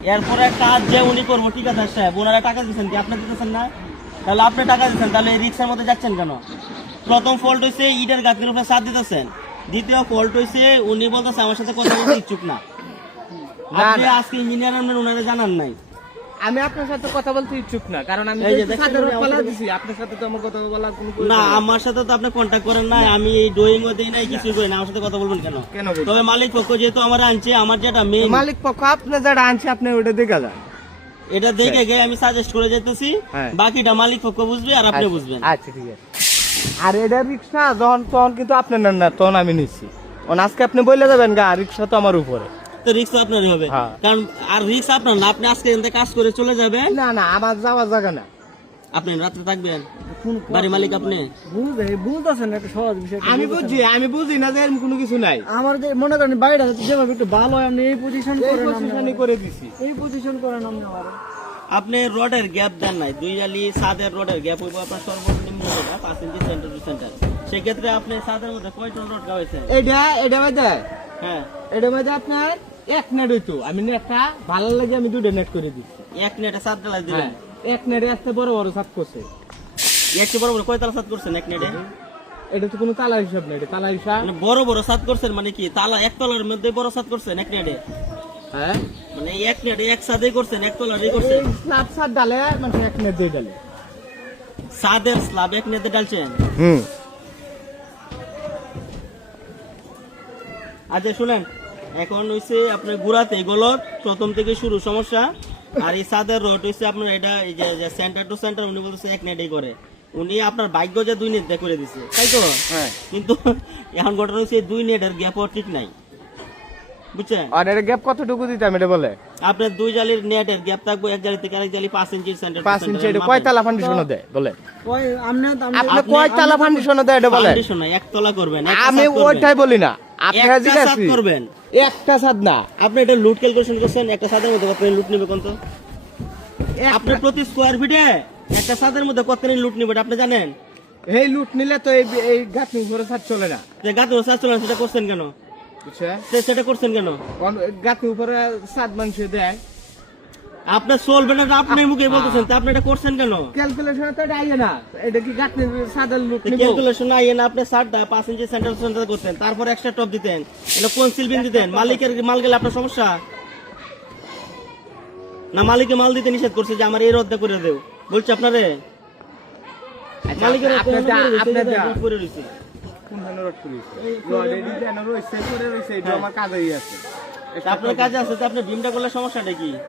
এরপরে কাজ যে উনি করবো, ঠিক আছে সাহেব, ওনারা টাকা দিচ্ছেন কি? আপনি দিতেছেন না? তাহলে আপনি টাকা দিচ্ছেন, তাহলে এই রিক্সার মধ্যে যাচ্ছেন কেন? প্রথম ফল্ট হয়েছে ইটের গাঁথনির উপরে সাথ দিতেছেন। দ্বিতীয় ফল্ট হয়েছে উনি বলতেছে আমার সাথে কথা বলতে ইচ্ছুক না। আপনি আজকে ইঞ্জিনিয়ার ওনারা জানান নাই। আমি আপনার সাথে কথা বলতে ইচ্ছুক না, কারণ আমি এই যে দেখছেন সাদের উনি পালা আমাকে- দিছি, আপনার সাথে তো আমার কথা বলার কোনো না, প্রয়োজন নেই। আমার সাথে তো আপনি কন্ট্যাক্ট করেন না, আমি এই ড্রয়িং ও দিই নাই, কিছুই করি না। আমার সাথে কথা বলবেন কেন? কেন বলবো? তবে মালিক পক্ষ যেহেতু আমার আনছে, আমার যেটা মেইন, মালিক পক্ষ আপনি যেটা আনছে আপনি ওটা দেখা যান। এটা দেখে গিয়ে আমি সাজেস্ট করে যেতেছি, হ্যাঁ। বাকিটা মালিক পক্ষ বুঝবে আর আপনি বুঝবেন। আচ্ছা ঠিক আছে। আর এটা রিক্সা যখন তখন কিন্তু আপনি নেন না, তখন আমি নিচ্ছি। আজকে আপনি বলে যাবেন গা রিক্সা তো আমার উপরে। তো রিক্স আপনারই হবে, হ্যাঁ। কারণ আর রিক্স আপনার না। আপনি আজকে এখান থেকে কাজ করে চলে যাবেন, না না, আমার যাওয়ার জায়গা না। আপনি রাত্রে থাকবেন, বাড়ি মালিক আপনি। বুঝতেছেন একটা সহজ বিষয়। আমি বুঝি না যে এরকম কোনো কিছু নাই। আমার যে মনে করেন বাইরে যেভাবে একটু ভালো হয় আপনি এই পজিশন এই করেন, পজিশনে করে দিছি। এই পজিশন করেন আপনি আমার। আপনি রডের গ্যাপ দেন নাই, দুই জালি সাদের রডের গ্যাপ হইব আপনার সর্বনিম্ন 5 ইঞ্চি সেন্টার টু সেন্টার। সেক্ষেত্রে আপনি সাদের মধ্যে কয়টা রড গাওয়াইছেন? এটা মধ্যে হ্যাঁ, এটা মধ্যে আপনার এক নেট হইতো, আমি নেটটা ভালো লাগে আমি দুটো নেট করে দিচ্ছি। এক নেটে সাত ডালাই দিলেন। এক নেটে আসতে বড় বড় সাত করছে। একটু বড় বড় কয়তালা সাত করছেন এক নেটে? এটা তো কোনো তালা হিসাব নেই, এটা তালা হিসাব। মানে বড় বড় সাত করছেন মানে কি তালা একতলার মধ্যে বড় সাত করছেন এক নেটে? হ্যাঁ, মানে এক নেটে এক সাদেই করছেন, একতলারই করছেন? এই স্ল্যাব সাত ডালে মানে এক নেট দিয়ে ডালে। সাদের স্ল্যাব এক নেটে ডালছেন? আচ্ছা শুনেন, এখন হইছে আপনার গুড়াতে গলত প্রথম থেকে শুরু সমস্যা। আর এই সাদের রড হইছে আপনার এটা এই যে সেন্টার টু সেন্টার উনি বলতেছে এক নেটেই করে। উনি আপনার ভাগ্য যে 2 নেট দিয়ে করে দিছে, তাই তো? হ্যাঁ। কিন্তু এখন ঘটনা হচ্ছে 2 নেটের গ্যাপও ঠিক নাই, বুঝছেন? আর এর গ্যাপ কতটুকু দিতাম এটা বলে? আপনার 2 জালির নেটের গ্যাপ থাকবে, এক জালি থেকে আরেক জালি 5 ইঞ্চির সেন্টার 5 ইঞ্চি। এটা কয় তালা ফাউন্ডেশন দেয় বলে? ওই আপনি আপনি কয় তালা ফাউন্ডেশন দেয় এটা বলে? ফাউন্ডেশন নাই, একতলা করবেন, একটা আমি ছাদ করবেন। ওইটাই বলি না, আপনারা একটা ছাদ জিজ্ঞাসি করবেন। একটা সাদ না, আপনি এটা লুট ক্যালকুলেশন করছেন, একটা ছাদের মধ্যে কত লুট নেবে কোন তো? আপনি প্রতি স্কয়ার ফিটে একটা ছাদের মধ্যে কত লুট নেবে এটা আপনি জানেন? এই লুট নিলে তো এই গাঁথনি উপরে ছাদ চলে না, যে গাছ সাজ চলেন সেটা করছেন কেন? বুঝছে? সেটা করছেন কেন? গাঁথনি উপরে ছাদ মানুষ দেয়, আপনার চলবে না, আপনি মুখে বলতেছেন, তা আপনি এটা করছেন কেন? ক্যালকুলেশন তো এটা আইয়ে না, এটা কি গাঁথনি ছাদের লুট নিব? ক্যালকুলেশন আইয়ে না, আপনি 5 ইঞ্চি সেন্টার সেন্টার করতেন, তারপর এক্সট্রা টপ দিতেন, এটা কোন সিলবিন দিতেন? মালিকের মাল গেলে আপনার সমস্যা না? মালিকে মাল দিতে নিষেধ করছে যে আমার এই রদ্দা করে দেও, বলছে আপনারে মালিকের আপনার করে রয়েছে। কোন ধরনের রড পুলিশ অলরেডি জানো রইছে করে রইছে, এটা আমার কাজেই আছে। আপনার কাজে আছে, তো আপনি ভীমটা করলে সমস্যাটা কি?